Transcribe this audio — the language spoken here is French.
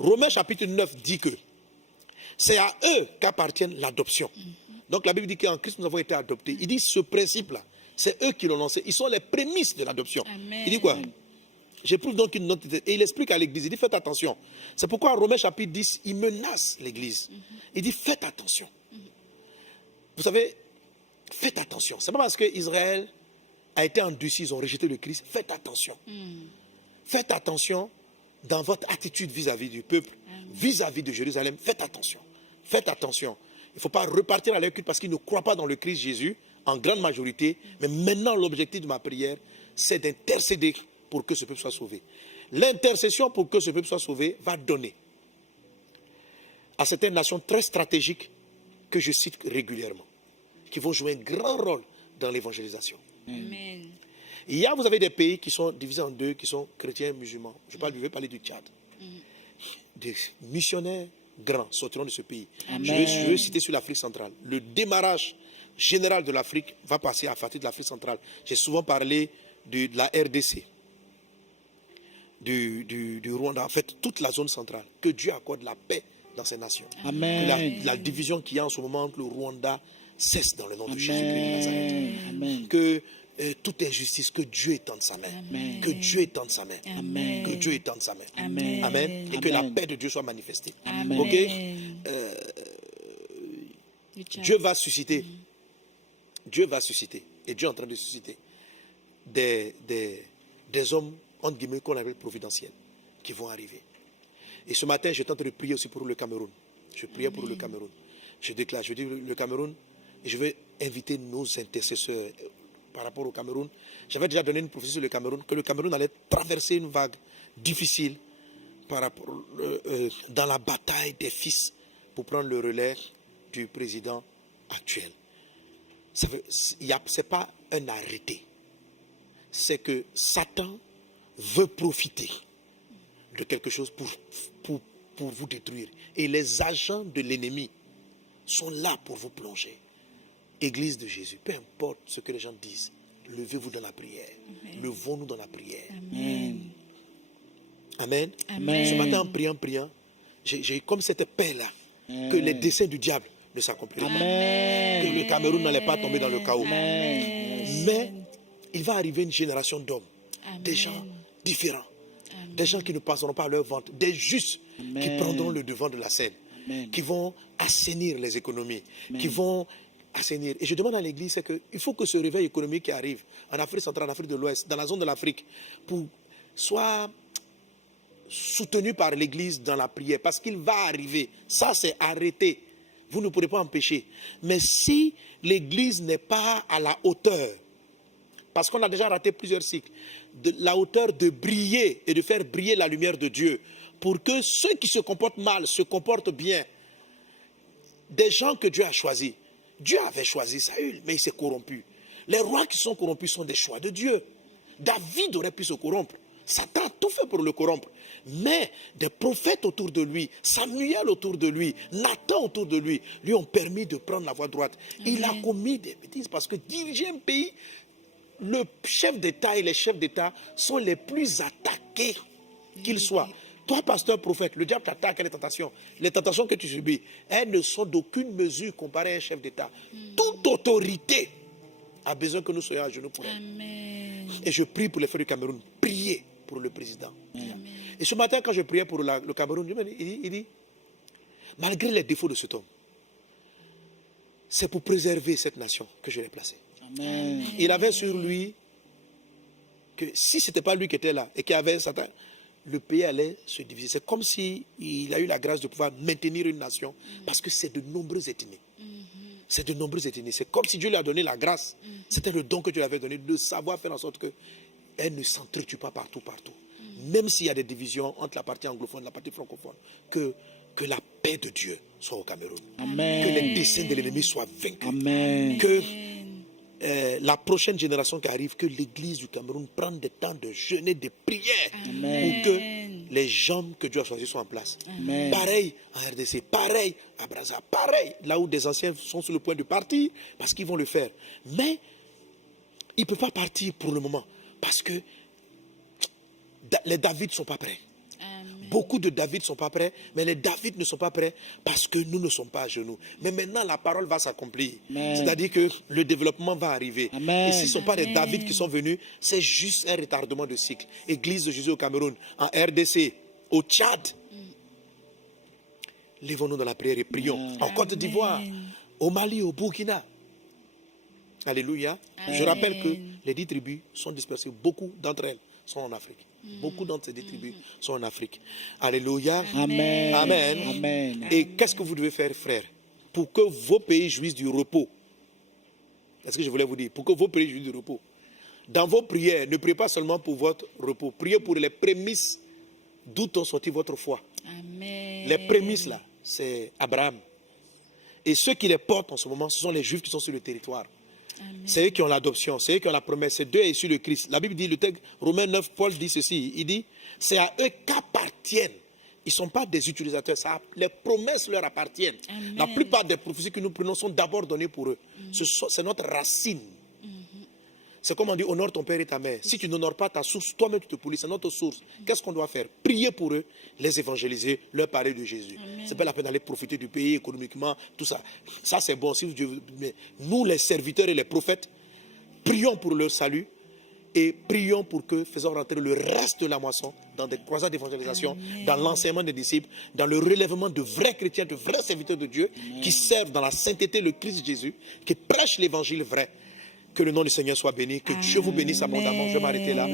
Romains chapitre 9 dit que c'est à eux qu'appartient l'adoption. Donc la Bible dit qu'en Christ nous avons été adoptés. Il dit ce principe-là, c'est eux qui l'ont lancé. Ils sont les prémices de l'adoption. Il dit quoi? J'éprouve donc une note. Et il explique à l'église, il dit faites attention. C'est pourquoi Romains chapitre 10, il menace l'église. Il dit faites attention. Vous savez, faites attention. C'est pas parce que Israël a été endurci, ils ont rejeté le Christ. Faites attention. Faites attention dans votre attitude vis-à-vis du peuple, vis-à-vis de Jérusalem. Faites attention. Faites attention. Il ne faut pas repartir à leur culte parce qu'ils ne croient pas dans le Christ Jésus, en grande majorité. Mais maintenant, l'objectif de ma prière, c'est d'intercéder pour que ce peuple soit sauvé. L'intercession pour que ce peuple soit sauvé va donner à certaines nations très stratégiques que je cite régulièrement, qui vont jouer un grand rôle dans l'évangélisation. Amen. Hier, vous avez des pays qui sont divisés en deux, qui sont chrétiens et musulmans. Je vais parler du Tchad. Des missionnaires grands sortiront de ce pays. Je vais citer sur l'Afrique centrale. Le démarrage général de l'Afrique va passer à partir de l'Afrique centrale. J'ai souvent parlé de la RDC, du Rwanda, en fait, toute la zone centrale. Que Dieu accorde la paix dans ces nations. Amen. Que la division qu'il y a en ce moment entre le Rwanda cesse dans le nom de Jésus-Christ de Nazareth. Amen. Que toute injustice, que Dieu étende sa main. Amen. Que Dieu étende sa main. Amen. Que Dieu étende sa main. Amen. Amen. Et que la Amen. paix de Dieu soit manifestée. Amen. Ok? Dieu va susciter. Dieu va susciter. Et Dieu est en train de susciter des hommes, entre guillemets, qu'on appelle providentiels, qui vont arriver. Et ce matin, j'étais en train de prier aussi pour le Cameroun. Je priais pour le Cameroun. Je déclare, je dis le Cameroun, et je vais inviter nos intercesseurs par rapport au Cameroun. J'avais déjà donné une prophétie sur le Cameroun, que le Cameroun allait traverser une vague difficile par rapport, dans la bataille des fils pour prendre le relais du président actuel. Ce n'est pas un arrêté. C'est que Satan veut profiter de quelque chose pour vous détruire. Et les agents de l'ennemi sont là pour vous plonger. Église de Jésus, peu importe ce que les gens disent, levez-vous dans la prière. Levons-nous dans la prière. Amen. Amen. Amen. Ce matin, en priant, j'ai eu comme cette paix-là, que les desseins du diable ne s'accompliraient pas. Amen. Que le Cameroun n'allait pas tomber dans le chaos. Amen. Mais il va arriver une génération d'hommes, des gens différents, des gens qui ne passeront pas à leur ventre, des justes qui prendront le devant de la scène, qui vont assainir les économies, qui vont assainir. Et je demande à l'Église, c'est qu'il faut que ce réveil économique qui arrive en Afrique centrale, en Afrique de l'Ouest, dans la zone de l'Afrique, soit soutenu par l'Église dans la prière, parce qu'il va arriver. Ça, c'est arrêté. Vous ne pourrez pas empêcher. Mais si l'Église n'est pas à la hauteur, parce qu'on a déjà raté plusieurs cycles, de la hauteur de briller et de faire briller la lumière de Dieu, pour que ceux qui se comportent mal se comportent bien. Des gens que Dieu a choisis. Dieu avait choisi Saül, mais il s'est corrompu. Les rois qui sont corrompus sont des choix de Dieu. David aurait pu se corrompre. Satan a tout fait pour le corrompre. Mais des prophètes autour de lui, Samuel autour de lui, Nathan autour de lui, lui ont permis de prendre la voie droite. Il a commis des bêtises parce que diriger un pays, le chef d'État et les chefs d'État sont les plus attaqués qu'ils soient. Toi, pasteur, prophète, le diable t'attaque à les tentations. Les tentations que tu subis, elles ne sont d'aucune mesure comparées à un chef d'État. Toute autorité a besoin que nous soyons à genoux pour elle. Amen. Et je prie pour les frères du Cameroun. Priez pour le président. Et ce matin, quand je priais pour le Cameroun, il dit, malgré les défauts de cet homme, c'est pour préserver cette nation que je l'ai placé. Amen. Il avait sur lui que si ce n'était pas lui qui était là et qui avait Satan, le pays allait se diviser. C'est comme s'il a eu la grâce de pouvoir maintenir une nation parce que c'est de nombreuses ethnies. C'est de nombreuses ethnies. C'est comme si Dieu lui a donné la grâce. C'était le don que Dieu lui avait donné de savoir faire en sorte qu'elle ne s'entretue pas partout. Même s'il y a des divisions entre la partie anglophone et la partie francophone, que la paix de Dieu soit au Cameroun. Amen. Que les desseins de l'ennemi soient vaincus. Amen. Que la prochaine génération qui arrive, que l'église du Cameroun prenne des temps de jeûner, de prière, pour que les jambes que Dieu a choisies soient en place. Amen. Pareil en RDC, pareil à Brazza, pareil là où des anciens sont sur le point de partir, parce qu'ils vont le faire. Mais ils ne peuvent pas partir pour le moment, parce que les David ne sont pas prêts. Beaucoup de David ne sont pas prêts, mais les David ne sont pas prêts parce que nous ne sommes pas à genoux. Mais maintenant, la parole va s'accomplir. C'est-à-dire que le développement va arriver. Amen. Et si ce ne sont pas des David qui sont venus, c'est juste un retardement de cycle. Église de Jésus au Cameroun, en RDC, au Tchad. Lèvons-nous dans la prière et prions. En Côte d'Ivoire, au Mali, au Burkina. Alléluia. Je rappelle que les 10 tribus sont dispersées. Beaucoup d'entre elles sont en Afrique. Beaucoup d'entre ces 10 tribus sont en Afrique. Alléluia. Amen. Amen. Amen. Et qu'est-ce que vous devez faire, frère, pour que vos pays jouissent du repos? C'est ce que je voulais vous dire. Pour que vos pays jouissent du repos. Dans vos prières, ne priez pas seulement pour votre repos. Priez pour les prémices d'où ont sorti votre foi. Amen. Les prémices, là, c'est Abraham. Et ceux qui les portent en ce moment, ce sont les Juifs qui sont sur le territoire. Amen. C'est eux qui ont l'adoption, c'est eux qui ont la promesse. C'est d'eux issus de Christ. La Bible dit, le texte Romains 9, Paul dit ceci. Il dit, c'est à eux qu'appartiennent. Ils ne sont pas des utilisateurs. Les promesses leur appartiennent. Amen. La plupart des prophéties que nous prenons sont d'abord données pour eux. C'est notre racine. C'est comme on dit, honore ton père et ta mère. Si tu n'honores pas ta source, toi-même tu te pourris. C'est notre source. Qu'est-ce qu'on doit faire? Prier pour eux, les évangéliser, leur parler de Jésus. C'est pas la peine d'aller profiter du pays économiquement, tout ça. Ça c'est bon. Mais nous, les serviteurs et les prophètes, prions pour leur salut et prions pour que, faisons rentrer le reste de la moisson dans des croisades d'évangélisation, dans l'enseignement des disciples, dans le relèvement de vrais chrétiens, de vrais serviteurs de Dieu, qui servent dans la sainteté le Christ Jésus, qui prêchent l'évangile vrai. Que le nom du Seigneur soit béni, que Dieu vous bénisse abondamment. Je vais m'arrêter là.